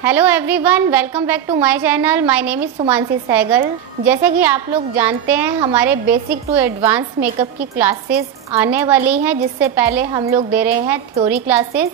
Hello everyone, welcome back to my channel. My name is Sumanshi Sehgal. जैसे कि आप लोग जानते हैं, हमारे बेसिक टू एडवांस मेकअप की क्लासेस आने वाली हैं, जिससे पहले हम लोग दे रहे हैं थ्योरी क्लासेस,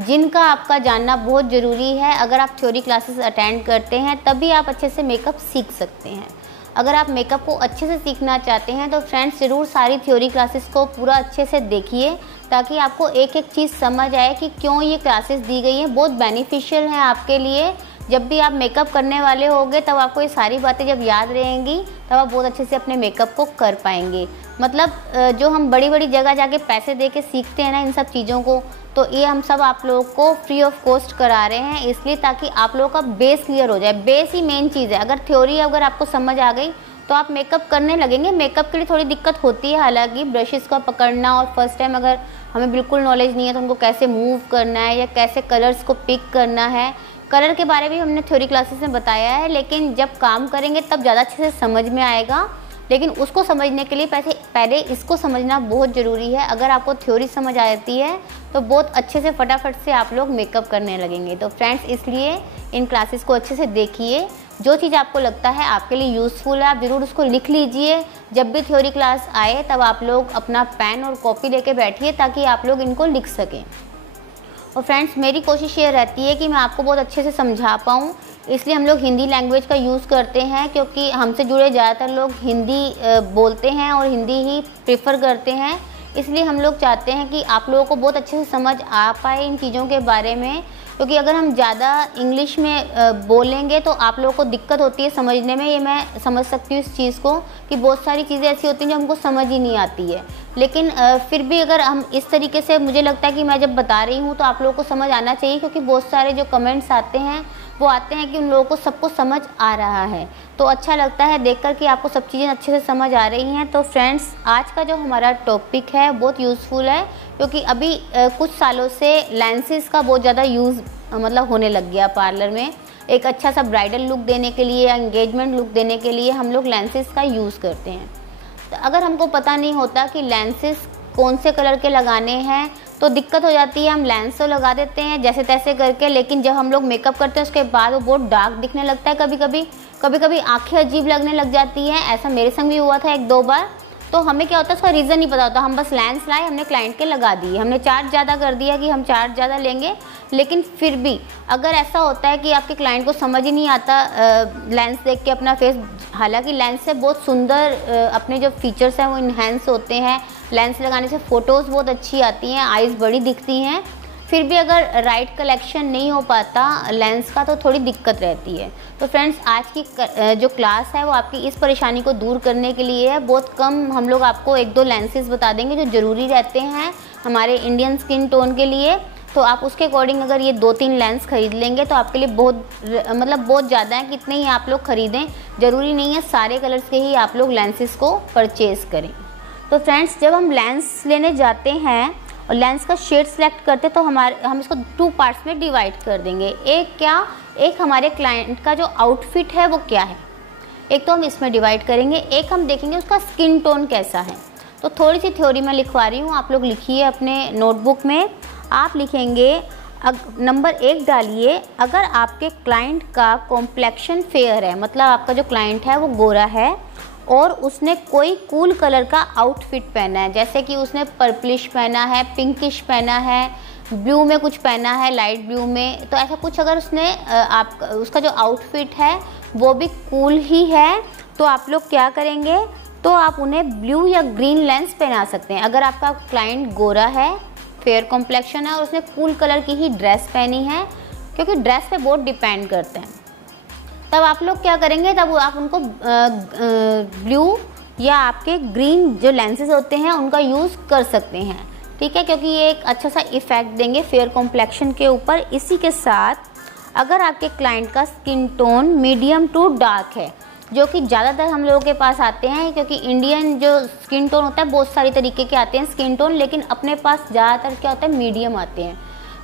जिनका आपका जानना बहुत ज़रूरी है। अगर आप थ्योरी क्लासेस अटेंड करते हैं तभी आप अच्छे से मेकअप सीख सकते हैं। अगर आप मेकअप को अच्छे से सीखना चाहते हैं तो फ्रेंड्स ज़रूर सारी थ्योरी क्लासेस को पूरा अच्छे से देखिए, ताकि आपको एक एक चीज़ समझ आए कि क्यों ये क्लासेस दी गई हैं। बहुत बेनिफिशियल हैं आपके लिए। जब भी आप मेकअप करने वाले होंगे तब आपको ये सारी बातें जब याद रहेंगी तब आप बहुत अच्छे से अपने मेकअप को कर पाएंगे। मतलब जो हम बड़ी बड़ी जगह जाके पैसे दे के सीखते हैं ना इन सब चीज़ों को, तो ये हम सब आप लोगों को फ्री ऑफ कॉस्ट करा रहे हैं, इसलिए ताकि आप लोगों का बेस क्लियर हो जाए। बेस ही मेन चीज़ है। अगर थ्योरी अगर आपको समझ आ गई तो आप मेकअप करने लगेंगे। मेकअप के लिए थोड़ी दिक्कत होती है, हालांकि ब्रशेस का पकड़ना, और फर्स्ट टाइम अगर हमें बिल्कुल नॉलेज नहीं है तो उनको कैसे मूव करना है या कैसे कलर्स को पिक करना है। कलर के बारे में हमने थ्योरी क्लासेस में बताया है, लेकिन जब काम करेंगे तब ज़्यादा अच्छे से समझ में आएगा। लेकिन उसको समझने के लिए पहले इसको समझना बहुत ज़रूरी है। अगर आपको थ्योरी समझ आती है तो बहुत अच्छे से फटाफट से आप लोग मेकअप करने लगेंगे। तो फ्रेंड्स, इसलिए इन क्लासेस को अच्छे से देखिए। जो चीज़ आपको लगता है आपके लिए यूज़फुल है, आप ज़रूर उसको लिख लीजिए। जब भी थ्योरी क्लास आए तब आप लोग अपना पेन और कॉपी लेके बैठिए, ताकि आप लोग इनको लिख सकें। और फ्रेंड्स, मेरी कोशिश ये रहती है कि मैं आपको बहुत अच्छे से समझा पाऊँ, इसलिए हम लोग हिंदी लैंग्वेज का यूज़ करते हैं, क्योंकि हमसे जुड़े ज़्यादातर लोग हिंदी बोलते हैं और हिंदी ही प्रेफर करते हैं। इसलिए हम लोग चाहते हैं कि आप लोगों को बहुत अच्छे से समझ आ पाए इन चीज़ों के बारे में, क्योंकि अगर हम ज़्यादा इंग्लिश में बोलेंगे तो आप लोगों को दिक्कत होती है समझने में। ये मैं समझ सकती हूँ इस चीज़ को, कि बहुत सारी चीज़ें ऐसी होती हैं जो हमको समझ ही नहीं आती है। लेकिन फिर भी अगर हम इस तरीके से, मुझे लगता है कि मैं जब बता रही हूँ तो आप लोगों को समझ आना चाहिए, क्योंकि बहुत सारे जो कमेंट्स आते हैं वो आते हैं कि उन लोगों को सबको समझ आ रहा है। तो अच्छा लगता है देखकर कि आपको सब चीज़ें अच्छे से समझ आ रही हैं। तो फ्रेंड्स, आज का जो हमारा टॉपिक है बहुत यूज़फुल है, क्योंकि अभी कुछ सालों से लेंसेज का बहुत ज़्यादा यूज़ मतलब होने लग गया पार्लर में। एक अच्छा सा ब्राइडल लुक देने के लिए या एंगेजमेंट लुक देने के लिए हम लोग लेंसेज का यूज़ करते हैं। तो अगर हमको पता नहीं होता कि लेंसेज कौन से कलर के लगाने हैं तो दिक्कत हो जाती है। हम लेंस तो लगा देते हैं जैसे तैसे करके, लेकिन जब हम लोग मेकअप करते हैं उसके बाद वो बहुत डार्क दिखने लगता है। कभी कभी आंखें अजीब लगने लग जाती हैं। ऐसा मेरे संग भी हुआ था 1-2 बार। तो हमें क्या होता है, उसका रीज़न नहीं पता होता। हम बस लेंस लाए, हमने क्लाइंट के लगा दिए, हमने चार्ज ज़्यादा कर दिया कि हम चार्ज ज़्यादा लेंगे। लेकिन फिर भी अगर ऐसा होता है कि आपके क्लाइंट को समझ ही नहीं आता लेंस देख के अपना फेस, हालांकि लेंस से बहुत सुंदर अपने जो फीचर्स हैं वो इन्हेंस होते हैं। लेंस लगाने से फ़ोटोज़ बहुत अच्छी आती हैं, आइज़ बड़ी दिखती हैं। फिर भी अगर राइट कलेक्शन नहीं हो पाता लेंस का तो थोड़ी दिक्कत रहती है। तो फ्रेंड्स, आज की जो क्लास है वो आपकी इस परेशानी को दूर करने के लिए है। बहुत कम हम लोग आपको 1-2 लेंसेज बता देंगे जो ज़रूरी रहते हैं हमारे इंडियन स्किन टोन के लिए। तो आप उसके अकॉर्डिंग अगर ये 2-3 लेंस खरीद लेंगे तो आपके लिए बहुत ज़्यादा है। कितने ही आप लोग खरीदें, ज़रूरी नहीं है सारे कलर्स के ही आप लोग लेंसेज को परचेज़ करें। तो फ्रेंड्स, जब हम लेंस लेने जाते हैं और लेंस का शेड सेलेक्ट करते तो हम इसको 2 पार्ट्स में डिवाइड कर देंगे। एक हमारे क्लाइंट का जो आउटफिट है वो क्या है, एक तो हम इसमें डिवाइड करेंगे। एक हम देखेंगे उसका स्किन टोन कैसा है। तो थोड़ी सी थ्योरी मैं लिखवा रही हूँ, आप लोग लिखिए अपने नोटबुक में। आप लिखेंगे, नंबर 1 डालिए, अगर आपके क्लाइंट का कॉम्प्लेक्शन फेयर है, मतलब आपका जो क्लाइंट है वो गोरा है और उसने कोई कूल कलर का आउटफिट पहना है, जैसे कि उसने पर्पलिश पहना है, पिंकिश पहना है, ब्लू में कुछ पहना है, लाइट ब्लू में, तो ऐसा कुछ अगर उसने उसका जो आउटफिट है वो भी कूल ही है, तो आप लोग क्या करेंगे, तो आप उन्हें ब्लू या ग्रीन लेंस पहना सकते हैं। अगर आपका क्लाइंट गोरा है, फेयर कॉम्प्लेक्शन है और उसने कूल कलर की ही ड्रेस पहनी है, क्योंकि ड्रेस पे बहुत डिपेंड करते हैं, तब आप लोग क्या करेंगे, तब आप उनको ब्लू या आपके ग्रीन जो लेंसेज होते हैं उनका यूज़ कर सकते हैं। ठीक है, क्योंकि ये एक अच्छा सा इफ़ेक्ट देंगे फेयर कॉम्प्लेक्शन के ऊपर। इसी के साथ अगर आपके क्लाइंट का skin tone medium to dark है, जो कि ज़्यादातर हम लोगों के पास आते हैं, क्योंकि इंडियन जो स्किन टोन होता है बहुत सारी तरीके के आते हैं स्किन टोन, लेकिन अपने पास ज़्यादातर क्या होता है, मीडियम आते हैं।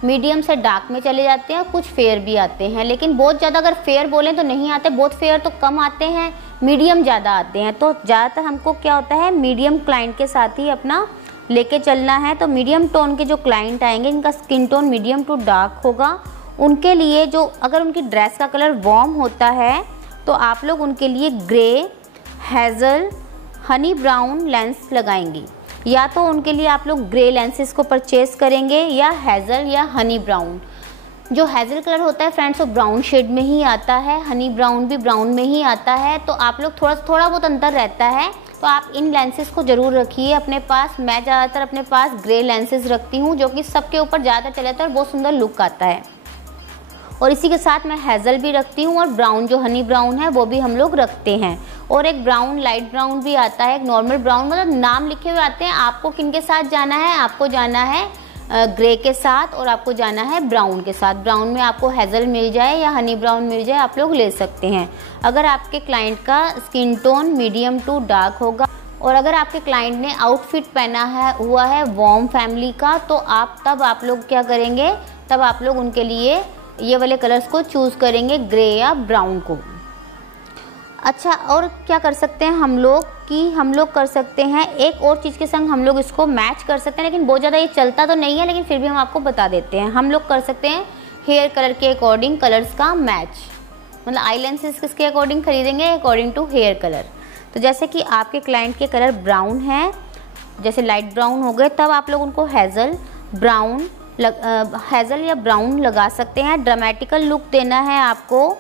मीडियम से डार्क में चले जाते हैं, कुछ फेयर भी आते हैं, लेकिन बहुत ज़्यादा अगर फेयर बोलें तो नहीं आते, बहुत फेयर तो कम आते हैं, मीडियम ज़्यादा आते हैं। तो ज़्यादातर हमको क्या होता है, मीडियम क्लाइंट के साथ ही अपना लेके चलना है। तो मीडियम टोन के जो क्लाइंट आएंगे इनका skin tone medium to dark होगा उनके लिए जो अगर उनकी ड्रेस का कलर वार्म होता है तो आप लोग उनके लिए grey, hazel, honey brown lens लगाएंगी। या तो उनके लिए आप लोग ग्रे लेंसेज को परचेज़ करेंगे या हेज़ल या हनी ब्राउन। जो हेज़ल कलर होता है फ्रेंड्स वो ब्राउन शेड में ही आता है, हनी ब्राउन भी ब्राउन में ही आता है, तो आप लोग थोड़ा बहुत अंतर रहता है। तो आप इन लेंसेज को ज़रूर रखिए अपने पास। मैं ज़्यादातर अपने पास ग्रे लेंसेज रखती हूँ जो कि सबके ऊपर ज़्यादातर चले जाता है और बहुत सुंदर लुक आता है। और इसी के साथ मैं हेज़ल भी रखती हूँ और ब्राउन जो हनी ब्राउन है वो भी हम लोग रखते हैं। और एक ब्राउन लाइट ब्राउन भी आता है, एक नॉर्मल ब्राउन, मतलब नाम लिखे हुए आते हैं। आपको किन के साथ जाना है? आपको जाना है ग्रे के साथ और आपको जाना है ब्राउन के साथ। ब्राउन में आपको हेज़ल मिल जाए या हनी ब्राउन मिल जाए, आप लोग ले सकते हैं। अगर आपके क्लाइंट का skin tone medium to dark होगा और अगर आपके क्लाइंट ने आउटफिट पहना हुआ है वार्म फैमिली का, तो तब आप लोग क्या करेंगे? तब आप लोग उनके लिए ये वाले कलर्स को चूज़ करेंगे, ग्रे या ब्राउन को। अच्छा, और क्या कर सकते हैं हम लोग कि हम लोग कर सकते हैं एक और चीज़ के संग हम लोग इसको मैच कर सकते हैं, लेकिन बहुत ज़्यादा ये चलता तो नहीं है, लेकिन फिर भी हम आपको बता देते हैं। हम लोग कर सकते हैं हेयर कलर के अकॉर्डिंग कलर्स का मैच, मतलब आई लेंसेज किसके अकॉर्डिंग खरीदेंगे? According to hair colour. तो जैसे कि आपके क्लाइंट के कलर ब्राउन है, जैसे लाइट ब्राउन हो गए, तब आप लोग उनको हेज़ल या ब्राउन लगा सकते हैं। ड्रामेटिकल लुक देना है आपको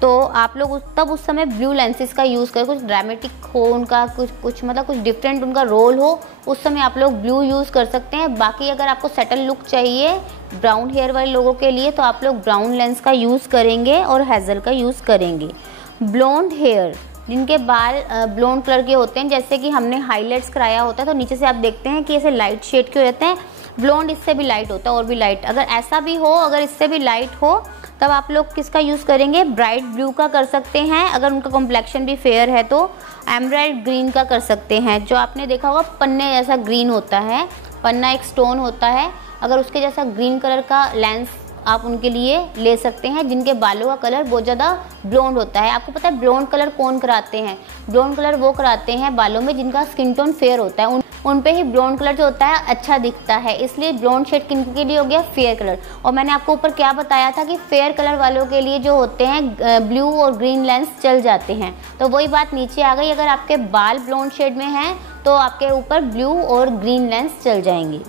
तो आप लोग तब उस समय ब्लू लेंसेज का यूज़ करें। कुछ ड्रामेटिक हो उनका, कुछ मतलब कुछ डिफरेंट उनका रोल हो, उस समय आप लोग ब्लू यूज़ कर सकते हैं। बाकी अगर आपको सेटल लुक चाहिए ब्राउन हेयर वाले लोगों के लिए तो आप लोग ब्राउन लेंस का यूज़ करेंगे और हेज़ल का यूज़ करेंगे। ब्लोंड हेयर, जिनके बाल ब्लोंड कलर के होते हैं, जैसे कि हमने हाईलाइट्स कराया होता है तो नीचे से आप देखते हैं कि ऐसे लाइट शेड के हो जाते हैं। ब्लोंड इससे भी लाइट होता है और भी लाइट। अगर ऐसा भी हो, अगर इससे भी लाइट हो, तब आप लोग किसका यूज़ करेंगे? ब्राइट ब्लू का कर सकते हैं। अगर उनका कॉम्प्लेक्शन भी फेयर है तो एमराल्ड ग्रीन का कर सकते हैं। जो आपने देखा होगा पन्ने जैसा ग्रीन होता है, पन्ना एक स्टोन होता है, अगर उसके जैसा ग्रीन कलर का लेंस आप उनके लिए ले सकते हैं जिनके बालों का कलर बहुत ज़्यादा ब्लोंड होता है। आपको पता है ब्लोंड कलर कौन कराते हैं? ब्लोंड कलर वो कराते हैं बालों में जिनका स्किन टोन फेयर होता है, उन पे ही ब्लोंड कलर जो होता है अच्छा दिखता है। इसलिए ब्लोंड शेड किन के लिए हो गया? Fair colour. और मैंने आपको ऊपर क्या बताया था कि फेयर कलर वालों के लिए जो होते हैं ब्लू और ग्रीन लेंस चल जाते हैं, तो वही बात नीचे आ गई। अगर आपके बाल ब्लोंड शेड में हैं तो आपके ऊपर ब्लू और ग्रीन लेंस चल जाएंगे।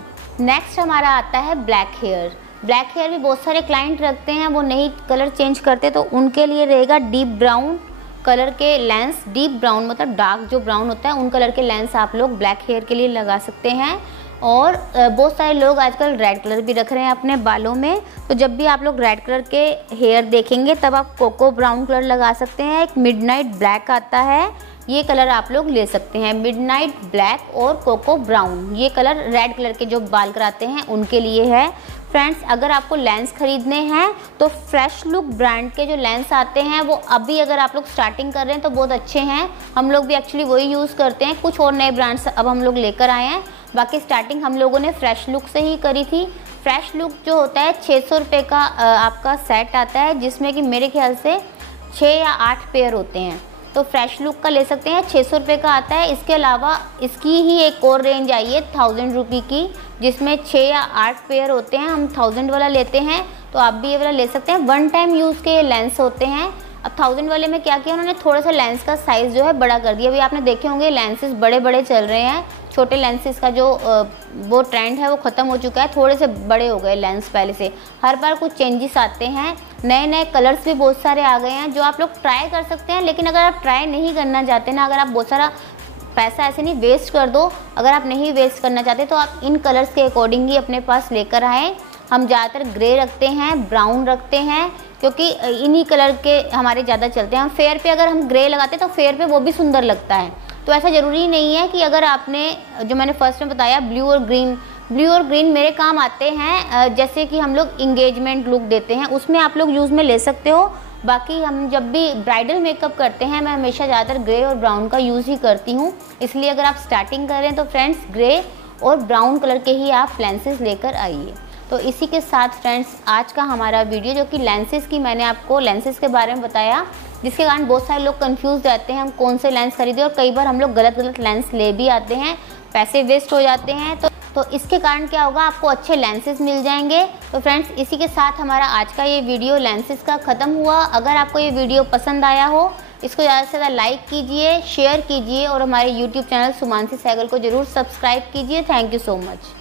नेक्स्ट हमारा आता है ब्लैक हेयर। ब्लैक हेयर भी बहुत सारे क्लाइंट रखते हैं, वो नहीं कलर चेंज करते, तो उनके लिए रहेगा डीप ब्राउन कलर के लेंस। डीप ब्राउन मतलब डार्क जो ब्राउन होता है उन कलर के लेंस आप लोग ब्लैक हेयर के लिए लगा सकते हैं। और बहुत सारे लोग आजकल रेड कलर भी रख रहे हैं अपने बालों में, तो जब भी आप लोग रेड कलर के हेयर देखेंगे तब आप कोको ब्राउन कलर लगा सकते हैं। एक मिडनाइट ब्लैक आता है, ये कलर आप लोग ले सकते हैं। मिडनाइट ब्लैक और कोको ब्राउन, ये कलर रेड कलर के जो बाल कराते हैं उनके लिए है। फ्रेंड्स, अगर आपको लेंस खरीदने हैं तो फ्रेश लुक ब्रांड के जो लेंस आते हैं वो अभी अगर आप लोग स्टार्टिंग कर रहे हैं तो बहुत अच्छे हैं। हम लोग भी एक्चुअली वही यूज़ करते हैं। कुछ और नए ब्रांड्स अब हम लोग लेकर आए हैं, बाकी स्टार्टिंग हम लोगों ने फ्रेश लुक से ही करी थी। फ्रेश लुक जो होता है 600 रुपये का आपका सेट आता है, जिसमें कि मेरे ख्याल से 6 या 8 पेयर होते हैं। तो फ्रेश लुक का ले सकते हैं, 600 रुपये का आता है। इसके अलावा इसकी ही एक और रेंज आई है 1000 रुपये की, जिसमें 6 या 8 पेयर होते हैं। हम 1000 वाला लेते हैं, तो आप भी ये वाला ले सकते हैं। वन टाइम यूज़ के लेंस होते हैं। अब 1000 वाले में क्या किया उन्होंने, थोड़ा सा लेंस का साइज़ जो है बड़ा कर दिया। अभी आपने देखे होंगे लेंसेज बड़े बड़े चल रहे हैं, छोटे लेंसेज का जो वो ट्रेंड है वो ख़त्म हो चुका है, थोड़े से बड़े हो गए लेंस पहले से। हर बार कुछ चेंजेस आते हैं, नए नए कलर्स भी बहुत सारे आ गए हैं जो आप लोग ट्राई कर सकते हैं। लेकिन अगर आप ट्राई नहीं करना चाहते ना, अगर आप बहुत सारा पैसा ऐसे नहीं वेस्ट कर दो, अगर आप नहीं वेस्ट करना चाहते तो आप इन कलर्स के अकॉर्डिंग ही अपने पास लेकर आएँ। हम ज़्यादातर ग्रे रखते हैं, ब्राउन रखते हैं, क्योंकि इन्हीं कलर के हमारे ज़्यादा चलते हैं। हम फेयर पे अगर हम ग्रे लगाते हैं तो फेयर पे वो भी सुंदर लगता है। तो ऐसा ज़रूरी नहीं है कि अगर आपने जो मैंने फर्स्ट में बताया ब्लू और ग्रीन मेरे काम आते हैं। जैसे कि हम लोग इंगेजमेंट लुक देते हैं उसमें आप लोग यूज़ में ले सकते हो। बाकी हम जब भी ब्राइडल मेकअप करते हैं मैं हमेशा ज़्यादातर ग्रे और ब्राउन का यूज़ ही करती हूँ। इसलिए अगर आप स्टार्टिंग कर रहे हैं तो फ्रेंड्स ग्रे और ब्राउन कलर के ही आप लेंसेज लेकर आइए। तो इसी के साथ फ्रेंड्स आज का हमारा वीडियो जो कि लेंसेज की, मैंने आपको लेंसेज के बारे में बताया, जिसके कारण बहुत सारे लोग कंफ्यूज रहते हैं हम कौन से लेंस खरीदें, और कई बार हम लोग गलत लेंस ले भी आते हैं, पैसे वेस्ट हो जाते हैं। तो तो इसके कारण क्या होगा, आपको अच्छे लेंसेज मिल जाएंगे। तो फ्रेंड्स, इसी के साथ हमारा आज का ये वीडियो लेंसेज का ख़त्म हुआ। अगर आपको ये वीडियो पसंद आया हो, इसको ज़्यादा से ज़्यादा लाइक कीजिए, शेयर कीजिए और हमारे YouTube चैनल सुमानसी सहगल को ज़रूर सब्सक्राइब कीजिए। Thank you so much.